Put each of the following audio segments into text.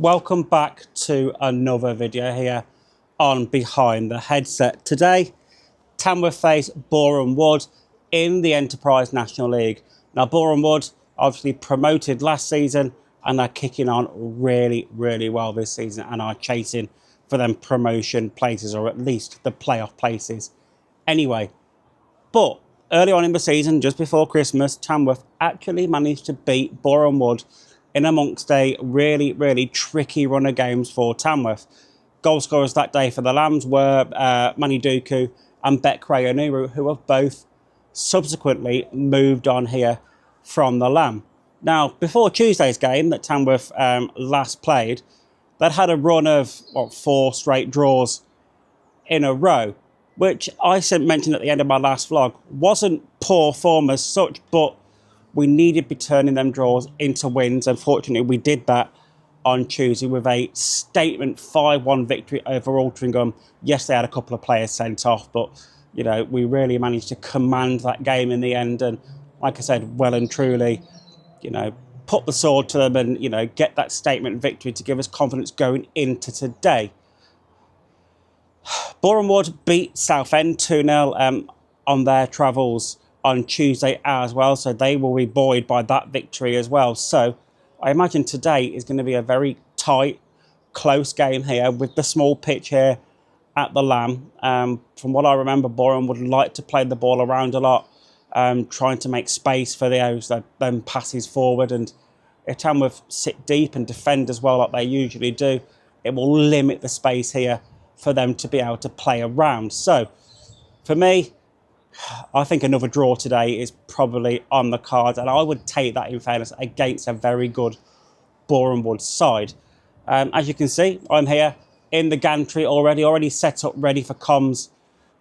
Welcome back to another video here on Behind the Headset. Today, Tamworth face Boreham Wood in the Enterprise National League. Now, Boreham Wood obviously promoted last season and are kicking on really well this season and are chasing for them promotion places, or at least the playoff places anyway. But early on in the season, just before Christmas, Tamworth actually managed to beat Boreham Wood in amongst a really tricky run of games for Tamworth. Goal scorers that day for the Lambs were Manny Duku and Bekray Onuru, who have both subsequently moved on here from the Lamb. Now, before Tuesday's game that Tamworth last played, they'd had a run of 4 straight draws in a row, which I mentioned at the end of my last vlog wasn't poor form as such, but we needed to be turning them draws into wins. Unfortunately, we did that on Tuesday with a statement 5-1 victory over Altrincham. Yes, they had a couple of players sent off, but you know, we really managed to command that game in the end. And like I said, well and truly, you know, put the sword to them and, you know, get that statement victory to give us confidence going into today. Boreham Wood beat Southend 2-0 on their travels on Tuesday as well, so they will be buoyed by that victory as well. So I imagine today is going to be a very tight, close game here with the small pitch here at the Lamb. From what I remember, Boreham would like to play the ball around a lot, trying to make space for them passes forward. And if Tamworth sit deep and defend as well like they usually do, it will limit the space here for them to be able to play around. So for me, I think another draw today is probably on the cards, and I would take that in fairness against a very good Boreham Wood side. As you can see, I'm here in the gantry already set up ready for comms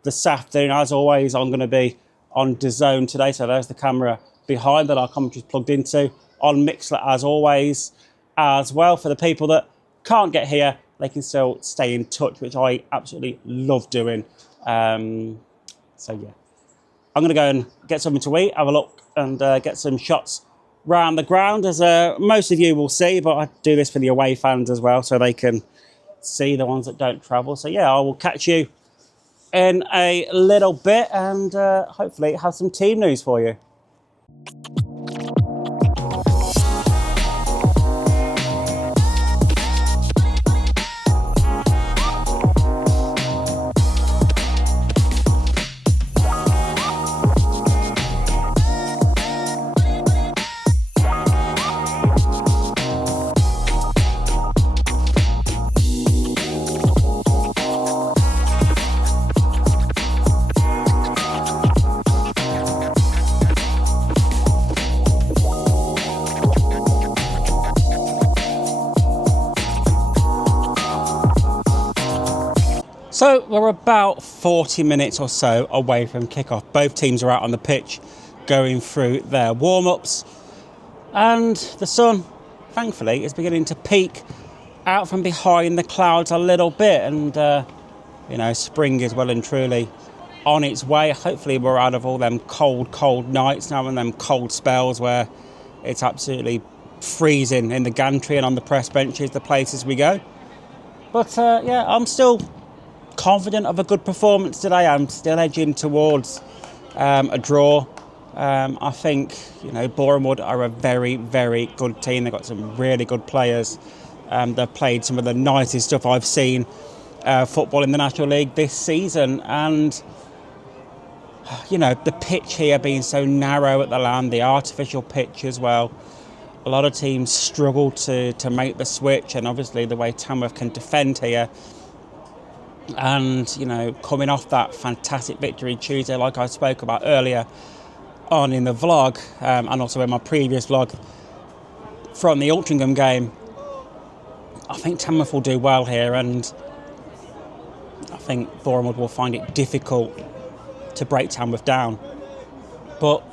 this afternoon. As always, I'm going to be on DAZN today, so there's the camera behind that our commentary's plugged into, on Mixler as always. As well, for the people that can't get here, they can still stay in touch, which I absolutely love doing. So yeah, I'm going to go and get something to eat, have a look, and get some shots round the ground, as most of you will see, but I do this for the away fans as well, so they can see the ones that don't travel. So yeah, I will catch you in a little bit and hopefully have some team news for you. So we're about 40 minutes or so away from kickoff. Both teams are out on the pitch going through their warm-ups, and the sun, thankfully, is beginning to peek out from behind the clouds a little bit, and you know, spring is well and truly on its way. Hopefully we're out of all them cold nights now and them cold spells where it's absolutely freezing in the gantry and on the press benches, the places we go. But yeah, I'm still confident of a good performance today. I'm still edging towards a draw. I think, you know, Boreham Wood are a very good team. They've got some really good players. They've played some of the nicest stuff I've seen football in the National League this season. And, you know, the pitch here being so narrow at the Lamb, the artificial pitch as well. A lot of teams struggle to make the switch, and obviously the way Tamworth can defend here. And, you know, coming off that fantastic victory Tuesday, like I spoke about earlier on in the vlog, and also in my previous vlog from the Altrincham game, I think Tamworth will do well here, and I think Boreham Wood will find it difficult to break Tamworth down. But,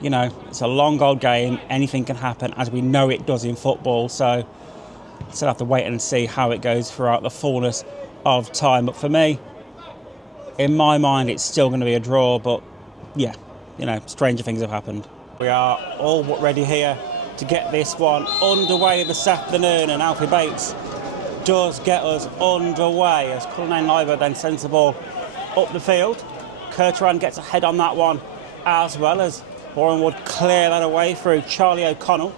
you know, it's a long old game. Anything can happen, as we know it does in football. So still have to wait and see how it goes throughout the fullness of time. But for me, in my mind, it's still going to be a draw. But yeah, you know, stranger things have happened. We are all ready here to get this one underway this afternoon, and Alfie Bates does get us underway as Cullinane Liver then sends the ball up the field. Curteran gets ahead on that one as well as Boreham would clear that away through Charlie O'Connell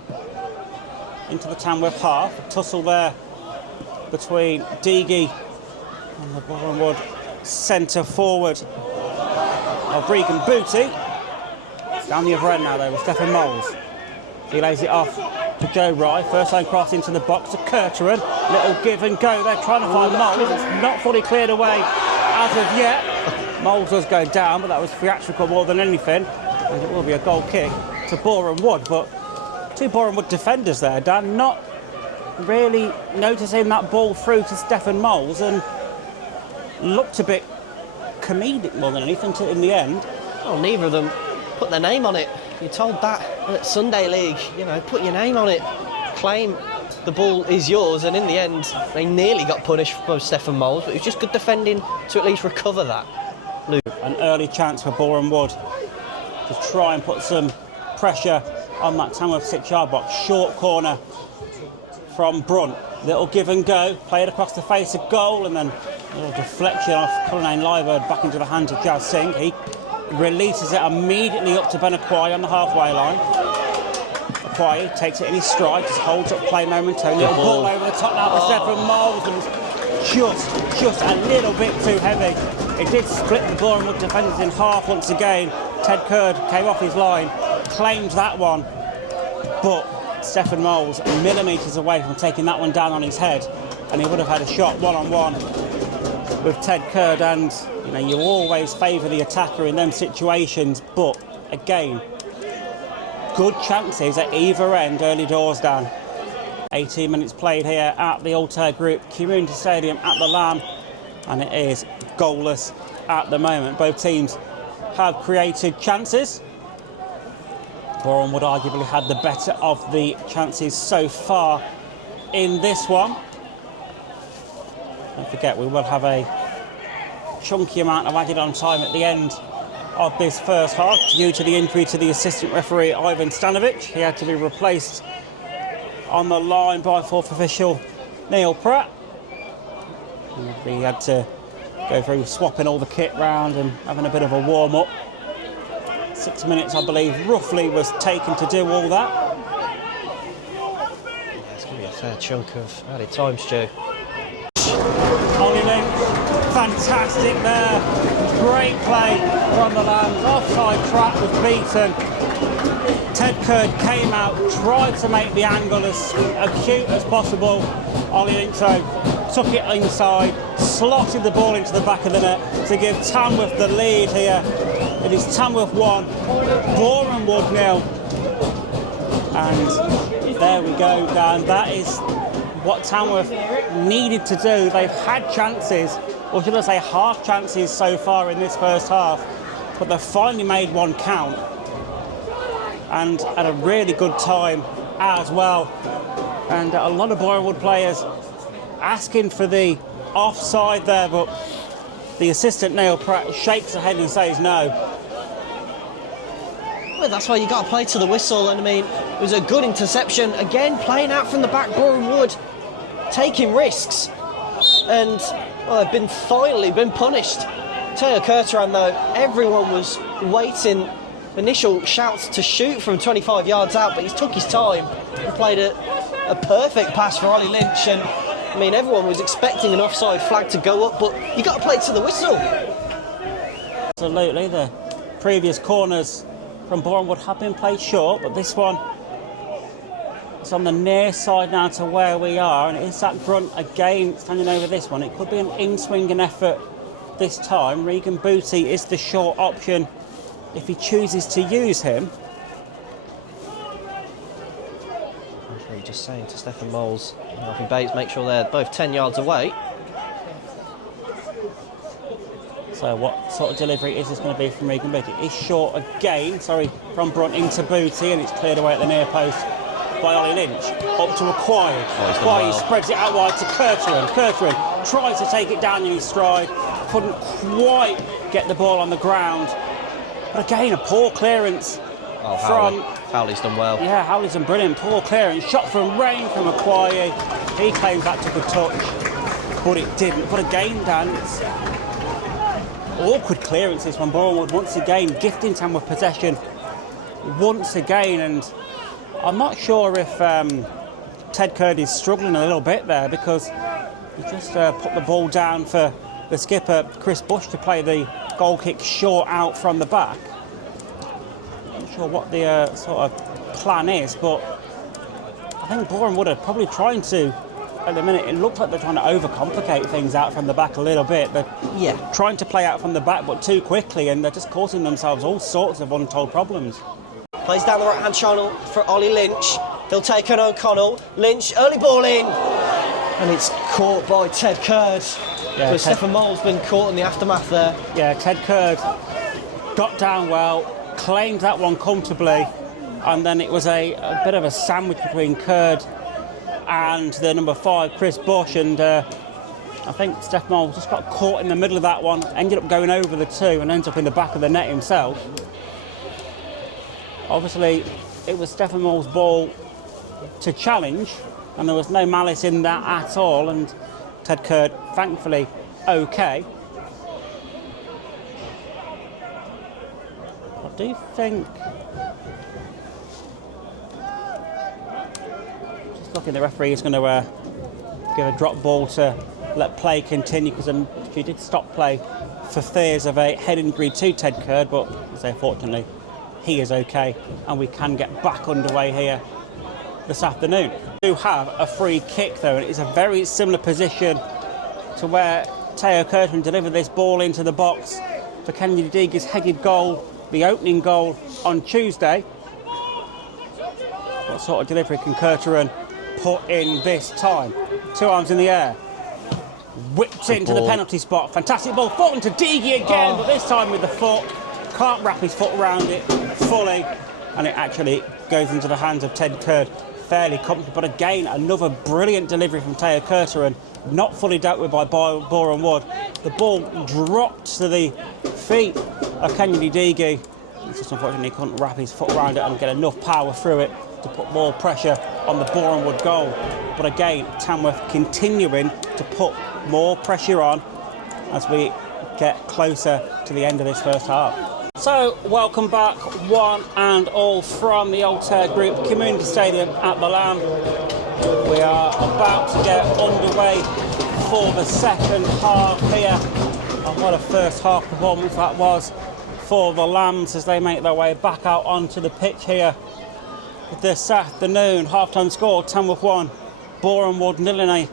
into the Tamworth half. A tussle there between Deagy and the Boreham Wood centre forward of Regan Booty. It's down the other end now though with Stephen Moles. He lays it off to Joe Rye. First line cross into the box to Curteran. Little give and go there trying to find Moles. It's not fully cleared away as of yet. Moles does go down, but that was theatrical more than anything. And it will be a goal kick to Boreham Wood. But two Boreham Wood defenders there, Dan, not really noticing that ball through to Stephen Moles and looked a bit comedic more than anything in the end. Well, neither of them put their name on it. You're told that at Sunday League, you know, put your name on it, claim the ball is yours, and in the end, they nearly got punished for Stephen Moles, but it was just good defending to at least recover that. An early chance for Boreham Wood to try and put some pressure on that Tamworth 6-yard box. Short corner from Brunt. Little give and go, played across the face of goal, and then a little deflection off Cullinane Liver back into the hands of Jazz Singh. He releases it immediately up to Ben Aquai on the halfway line. Aquai takes it in his stride, just holds up play momentarily. Little ball over the top now for Stephen Moles, and it's just a little bit too heavy. It did split the Boreham Wood defenders in half once again. Ted Curd came off his line, claimed that one, but Stephen Moles millimetres away from taking that one down on his head, and he would have had a shot one-on-one with Ted Curd. And you know, you always favour the attacker in them situations, but again, good chances at either end early doors, Dan. 18 minutes played here at the Altair Group Community Stadium at the Lamb, and it is goalless at the moment. Both teams have created chances. Boreham Wood arguably had the better of the chances so far in this one. Don't forget, we will have a chunky amount of added on time at the end of this first half due to the injury to the assistant referee Ivan Stanovic. He had to be replaced on the line by fourth official Neil Pratt. He had to go through swapping all the kit round and having a bit of a warm-up. 6 minutes, I believe, roughly was taken to do all that. Yeah, it's going to be a fair chunk of early time, Stu. Ollie Lynch, fantastic there. Great play from the Lambs. Offside trap was beaten. Ted Curd came out, tried to make the angle as acute as possible. Ollie Lynch took it inside, slotted the ball into the back of the net to give Tamworth the lead here. It is Tamworth 1, Boreham Wood 0. And there we go, Dan. That is what Tamworth needed to do. They've had chances, or should I say half chances so far in this first half, but they've finally made one count, and at a really good time as well. And a lot of Boreham Wood players asking for the offside there, but the assistant Neil Pratt shakes her head and says no. Well, that's why you got to play to the whistle, and I mean, it was a good interception. Again, playing out from the back, Boreham Wood taking risks, and well, they've finally been punished. Taylor Curteran, though, everyone was waiting, initial shouts to shoot from 25 yards out, but he's took his time and played a perfect pass for Ollie Lynch. And I mean, everyone was expecting an offside flag to go up, but you got to play to the whistle. Absolutely, the previous corners from Boreham Wood have been played short, but this one is on the near side now to where we are, and it is that Grunt again standing over this one. It could be an in-swinging effort this time. Regan Booty is the short option if he chooses to use him. Referee just saying to Stephen Moles and Alfie Bates, make sure they're both 10 yards away. So what sort of delivery is this going to be from Regan Booty? It's short again, from Brunt into Booty, and it's cleared away at the near post by Ollie Lynch. Up to Aquai. Aquai spreads it out wide to Curteran. Curteran tries to take it down in his stride, couldn't quite get the ball on the ground. But again, a poor clearance Oh, from... Howley's done well. Yeah, Howley's done brilliant. Poor clearance. Shot from Rain from Aquaye. He claims that took a touch, but it didn't. But again, Dan, it's awkward clearances from Boreham Wood once again, gifting Tamworth possession once again. And I'm not sure if Ted Curd is struggling a little bit there, because he just put the ball down for the skipper, Chris Bush, to play the goal kick short out from the back. Not sure what the sort of plan is, but I think Boreham Wood are probably trying to, at the minute, it looks like they're trying to overcomplicate things out from the back a little bit. They're trying to play out from the back, but too quickly, and they're just causing themselves all sorts of untold problems. Plays down the right-hand channel for Ollie Lynch. He'll take on O'Connell. Lynch, early ball in. And it's caught by Ted Curd. Yeah, so Stephen Mole's been caught in the aftermath there. Yeah, Ted Curd got down well, claimed that one comfortably, and then it was a bit of a sandwich between Curd and the number 5, Chris Bush, and I think Steph Mole just got caught in the middle of that one, ended up going over the 2 and ends up in the back of the net himself. Obviously, it was Stephen Mole's ball to challenge, and there was no malice in that at all, and Ted Curd, thankfully, okay. I do think... Just looking, the referee is going to give a drop ball to let play continue, because she did stop play for fears of a head injury to Ted Curd, but I say fortunately he is okay, and we can get back underway here this afternoon. We do have a free kick though, and it's a very similar position to where Teo Kirkman delivered this ball into the box for Kennedy Deeger's headed goal, the opening goal on Tuesday. What sort of delivery can Curteran put in this time? 2 arms in the air, whipped into the penalty spot. Fantastic ball, fallen to Deegy again, but this time with the foot. Can't wrap his foot around it fully, and it actually goes into the hands of Ted Curd fairly comfortably. But again, another brilliant delivery from Teo Curteran, not fully dealt with by Boreham Wood. The ball dropped to the feet of Kennedy Deegy. It's just unfortunately he couldn't wrap his foot around it and get enough power through it to put more pressure on the Boreham Wood goal. But again, Tamworth continuing to put more pressure on as we get closer to the end of this first half. So, welcome back, one and all, from the Altair Group Community Stadium at the Lamb. We are about to get underway for the second half here. And what a first half performance that was for the Lambs as they make their way back out onto the pitch here this afternoon. Half-time score, Tamworth 1, Boreham Wood 0 in a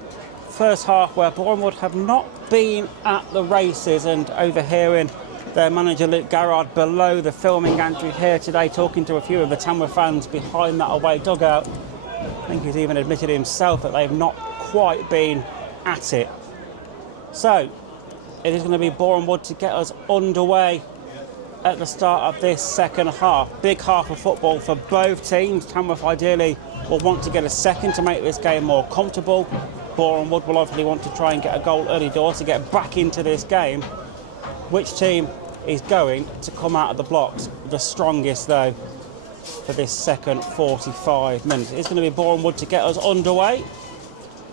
first half where Boreham Wood have not been at the races, and overhearing their manager Luke Garrard below the filming gantry here today, talking to a few of the Tamworth fans behind that away dugout. I think he's even admitted himself that they've not quite been at it. So it is going to be Boreham Wood to get us underway at the start of this second half. Big half of football for both teams. Tamworth ideally will want to get a second to make this game more comfortable. Boreham Wood will obviously want to try and get a goal early doors to get back into this game. Which team is going to come out of the blocks the strongest though for this second 45 minutes? It's going to be Boreham Wood to get us underway,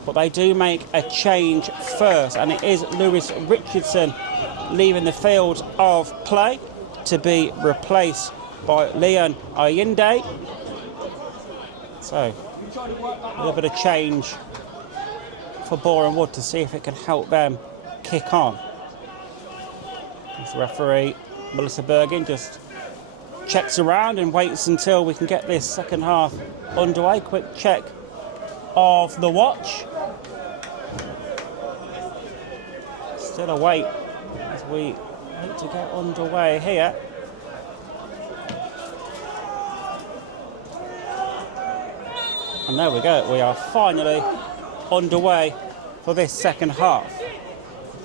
but they do make a change first, and it is Lewis Richardson leaving the field of play to be replaced by Leon Ayinde. So a little bit of change for Boreham Wood to see if it can help them kick on. The referee, Melissa Bergin, just checks around and waits until we can get this second half underway. Quick check of the watch. Still a wait as we wait to get underway here. And there we go, we are finally underway for this second half.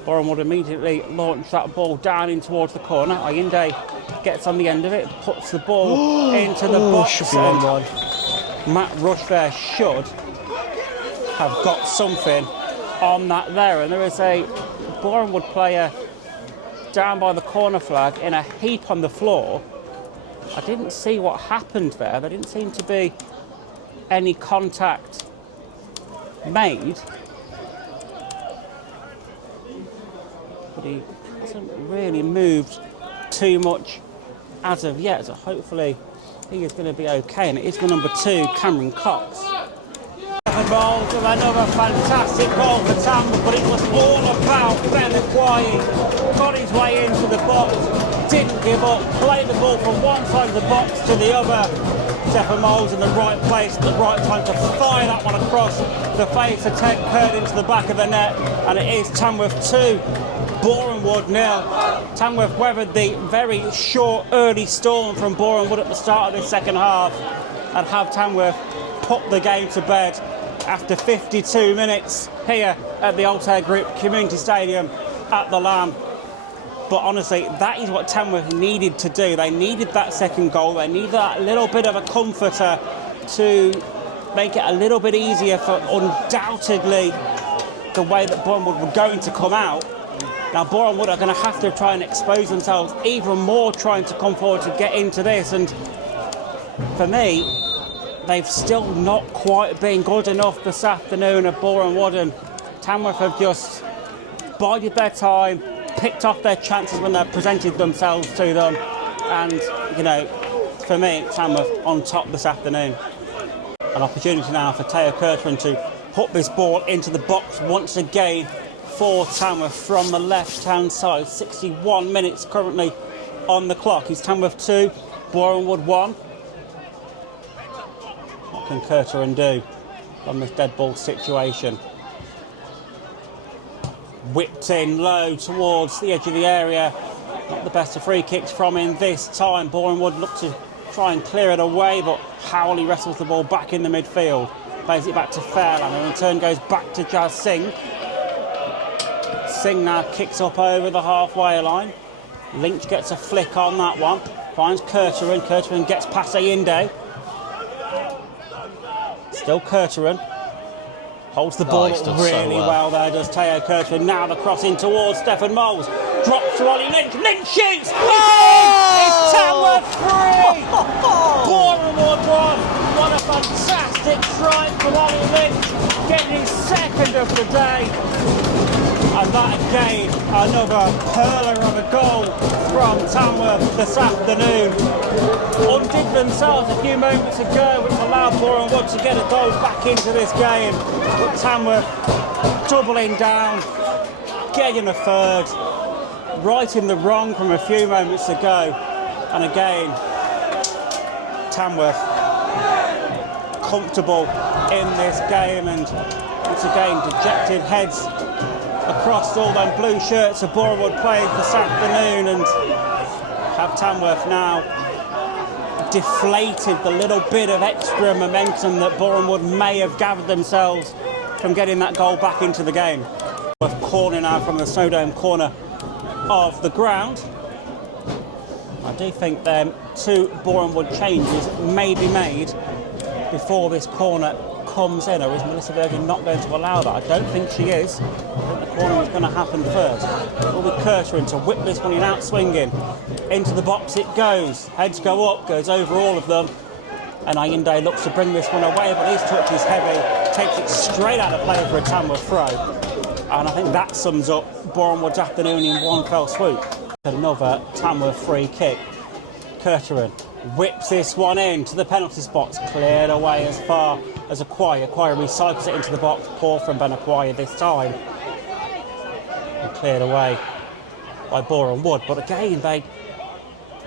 Boreham would immediately launch that ball down in towards the corner. Ayinde gets on the end of it, puts the ball into the box. Should be 1-1. Matt Rush there should have got something on that there. And there is a Boreham Wood player down by the corner flag in a heap on the floor. I didn't see what happened there. There didn't seem to be any contact made. But he hasn't really moved too much as of yet, so hopefully he is going to be okay. And it is the number 2, Cameron Cox. Involved with another fantastic goal for Tamworth, but it was all about Ben Aquaye. Got his way into the box, didn't give up, played the ball from one side of the box to the other. Stephen Moles in the right place at the right time to fire that one across the face of Ted Curd into the back of the net, and it is Tamworth 2, Boreham Wood 0. Tamworth weathered the very short early storm from Boreham Wood at the start of this second half and have Tamworth put the game to bed after 52 minutes here at the Altair Group Community Stadium at the Lamb. But honestly, that is what Tamworth needed to do. They needed that second goal. They needed that little bit of a comforter to make it a little bit easier for undoubtedly the way that Boreham Wood were going to come out. Now Boreham Wood are going to have to try and expose themselves even more trying to come forward to get into this, and for me, they've still not quite been good enough this afternoon at Boreham Wood, and Tamworth have just bided their time, picked off their chances when they presented themselves to them, and, you know, for me, Tamworth on top this afternoon. An opportunity now for Teo Kirtland to put this ball into the box once again for Tamworth from the left-hand side. 61 minutes currently on the clock. It's Tamworth 2, Boreham Wood 1. What can Kirtland do on this dead ball situation? Whipped in low towards the edge of the area. Not the best of free kicks from him this time. Boreham Wood looked to try and clear it away, but Howley wrestles the ball back in the midfield. Plays it back to Fairland, and in turn goes back to Jazz Singh. Singh now kicks up over the halfway line. Lynch gets a flick on that one. Finds Kirtland. Kirtland gets past Ayinde. Still Kirtland. Holds the ball up really well there, does Teo Kirtland. Now the cross in towards Stephen Moles. Drops to Ollie Lynch. Lynch shoots! It's Tamworth 3! Boreham Wood 1. What a fantastic strike from Ollie Lynch. Getting his second of the day. And that again, another hurler of a goal from Tamworth this afternoon. Undid themselves a few moments ago, which allowed Boreham Wood to get a goal back into this game. But Tamworth doubling down, getting a third, righting the wrong from a few moments ago. And again, Tamworth comfortable in this game, and once again, dejected heads across all them blue shirts of Boreham Wood players this afternoon, and have Tamworth now deflated the little bit of extra momentum that Boreham Wood may have gathered themselves from getting that goal back into the game. With corner now from the Snowdome corner of the ground. I do think two Boreham Wood changes may be made before this corner comes in, or is Melissa Bergen not going to allow that? I don't think she is. I think the corner is going to happen first. It will be Kirtland to whip this one in out swinging. Into the box it goes. Heads go up, goes over all of them. And Ayinde looks to bring this one away, but his touch is heavy. Takes it straight out of play for a Tamworth throw. And I think that sums up Boreham Wood's afternoon in one fell swoop. Another Tamworth free kick. Kirtland whips this one in to the penalty spots, cleared away as far as Aquaye. Aquaye recycles it into the box, poor from Ben Aquaye this time. And cleared away by Boreham Wood. But again, when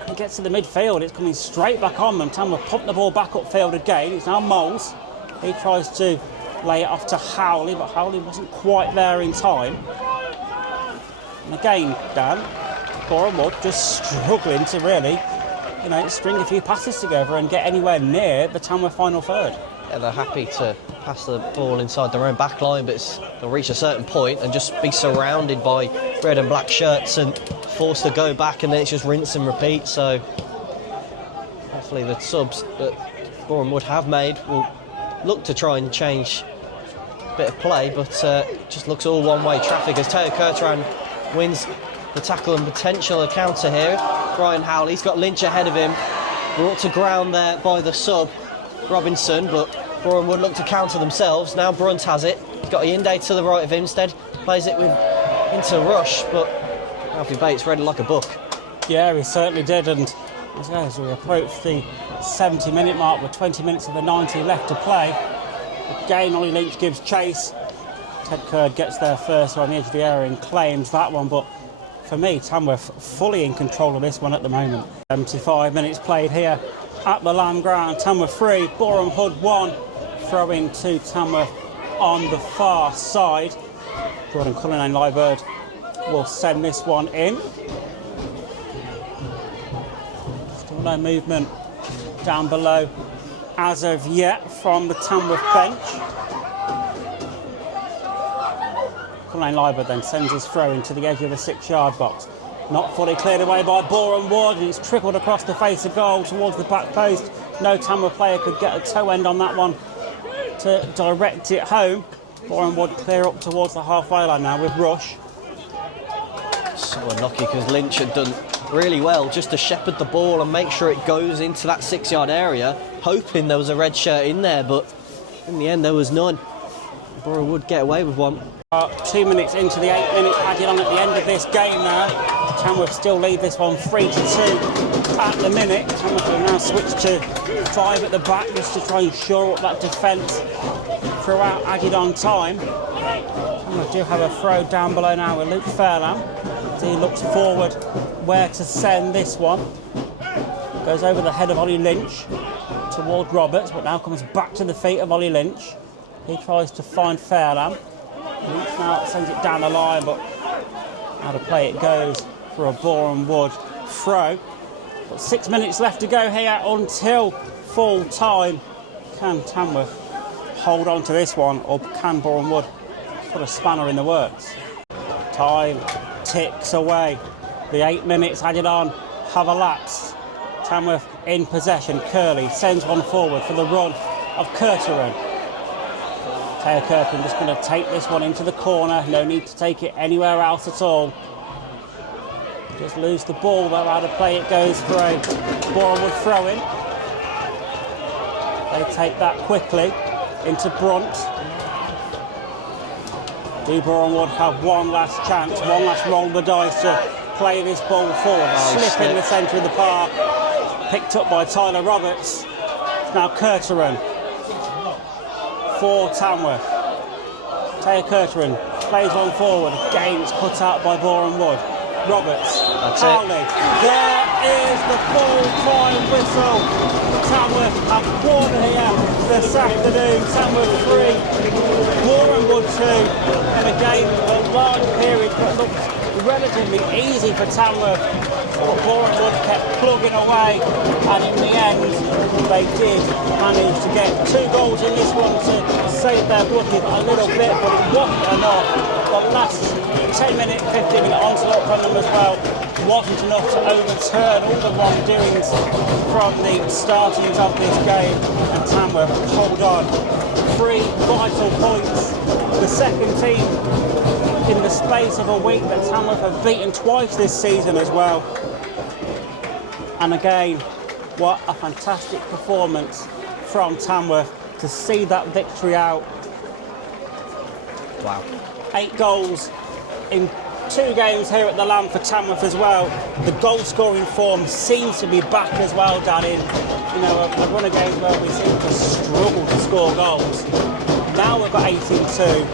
it gets to the midfield, it's coming straight back on them. Tamworth pump the ball back upfield again. It's now Moles. He tries to lay it off to Howley, but Howley wasn't quite there in time. And again, Dan, Boreham Wood just struggling to really, string a few passes together and get anywhere near the Tamworth final third. Yeah, they're happy to pass the ball inside their own back line, but they'll reach a certain point and just be surrounded by red and black shirts and forced to go back, and then it's just rinse and repeat. So hopefully the subs that Boreham Wood have made will look to try and change a bit of play, but just looks all one-way traffic as Teo Kirtland wins the tackle and potential counter here. Brian Howley's got Lynch ahead of him. Brought to ground there by the sub, Robinson, but Boreham would look to counter themselves. Now Brunt has it. He's got Inde to the right of him instead. Plays it into Rush, but Alfie Bates read it like a book. Yeah, he certainly did, and as we approach the 70-minute mark with 20 minutes of the 90 left to play, again Ollie Lynch gives chase. Ted Curd gets there first on the edge of the area and claims that one, but for me, Tamworth fully in control of this one at the moment. 75 minutes played here at the Lamb Ground. Tamworth 3, Boreham Hood 1. Throw in to Tamworth on the far side. Jordan Cullinane Liebird will send this one in. Still no movement down below as of yet from the Tamworth bench. Cullinane Liebird then sends his throw into the edge of the 6-yard box. Not fully cleared away by Boreham Wood, and it's trickled across the face of goal towards the back post. No Tamworth player could get a toe end on that one to direct it home. Boreham Wood clear up towards the halfway line now with Rush. So unlucky because Lynch had done really well just to shepherd the ball and make sure it goes into that 6-yard area, hoping there was a red shirt in there, but in the end there was none. Boreham would get away with one. 2 minutes into the 8 minutes added on at the end of this game now. Tamworth still lead this one 3-2 at the minute. Tamworth will now switch to 5 at the back just to try and shore up that defence throughout added on time. Tamworth do have a throw down below now with Luke Fairlamb. He looks forward where to send this one. Goes over the head of Ollie Lynch toward Roberts, but now comes back to the feet of Ollie Lynch. He tries to find Fairlamb. Lynch now sends it down the line, but out of play it goes for a Boreham Wood throw. But 6 minutes left to go here until full time. Can Tamworth hold on to this one, or can Boreham Wood put a spanner in the works? Time ticks away. The 8 minutes added on have elapsed. Tamworth in possession. Curley sends one forward for the run of Curteran. Taya Kirkland just going to take this one into the corner. No need to take it anywhere else at all. Just lose the ball though. Out of play it goes for a Boreham Wood throw-in. They take that quickly into Brunt. Do Boreham Wood have one last chance, one last roll of the dice to play this ball forward? Slip in the centre of the park. Picked up by Tyler Roberts. It's now Curteran for Tamworth. Taya Curteran plays one forward. Again, it's cut out by Boreham Wood. Roberts. Howley. There is the full-time whistle. Tamworth have won here this afternoon. Tamworth 3, Boreham Wood 2. In a game for a large period that looked relatively easy for Tamworth. But Boreham Wood kept plugging away, and in the end they did manage to get 2 goals in this one to save their booking a little bit, but it wasn't enough. The last 10-minute, 15-minute onslaught from them as well wasn't enough to overturn all the wrongdoings from the startings of this game, and Tamworth hold on. 3 vital points. The second team in the space of a week that Tamworth have beaten twice this season as well. And again, what a fantastic performance from Tamworth to see that victory out. Wow. 8 goals in 2 games here at the Lamb for Tamworth as well. The goal scoring form seems to be back as well, Danny. You know, a run of games where we seem to struggle to score goals. Now we've got 18-2.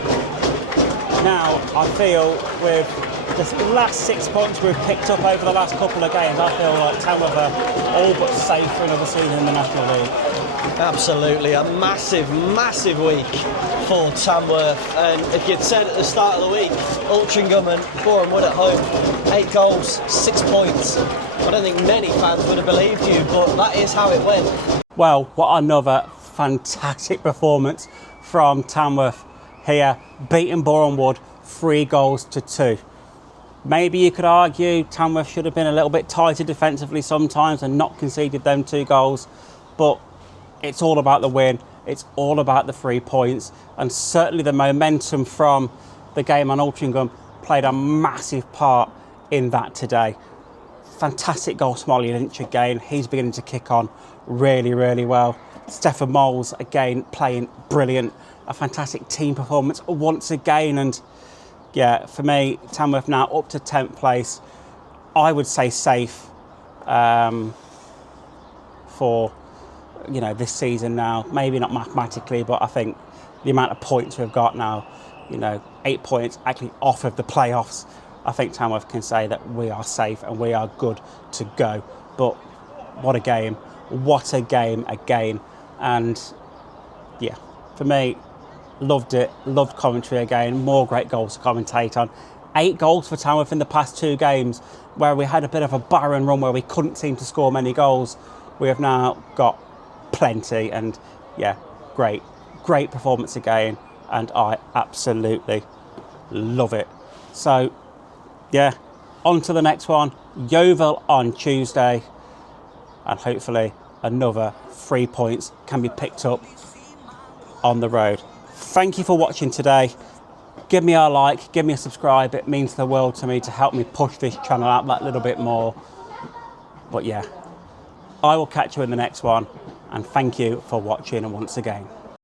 Now I feel with the last 6 points we've picked up over the last couple of games, I feel like Tamworth are all but safe for another season in the National League. Absolutely, a massive, massive week for Tamworth. And if you'd said at the start of the week, Altrincham and Boreham Wood at home, 8 goals, 6 points, I don't think many fans would have believed you, but that is how it went. Well, what another fantastic performance from Tamworth here, beating Boreham Wood 3-2. Maybe you could argue Tamworth should have been a little bit tighter defensively sometimes and not conceded them 2 goals, but it's all about the win. It's all about the 3 points, and certainly the momentum from the game on Altrincham played a massive part in that today. Fantastic goal, Smiley Lynch again. He's beginning to kick on really, really well. Stefan Moles again playing brilliant. A fantastic team performance once again. And yeah, for me, Tamworth now up to 10th place. I would say safe for this season now. Maybe not mathematically, but I think the amount of points we've got now, 8 points actually off of the playoffs. I think Tamworth can say that we are safe and we are good to go. But what a game. What a game again. And yeah, for me, loved it. Loved commentary again. More great goals to commentate on. 8 goals for Tamworth in the past 2 games, where we had a bit of a barren run where we couldn't seem to score many goals. We have now got plenty, and yeah, great performance again, and I absolutely love it. So yeah, on to the next one. Yeovil on Tuesday, and hopefully another 3 points can be picked up on the road. Thank you for watching today. Give me a like, give me a subscribe. It means the world to me to help me push this channel out that little bit more. But yeah, I will catch you in the next one, and thank you for watching once again.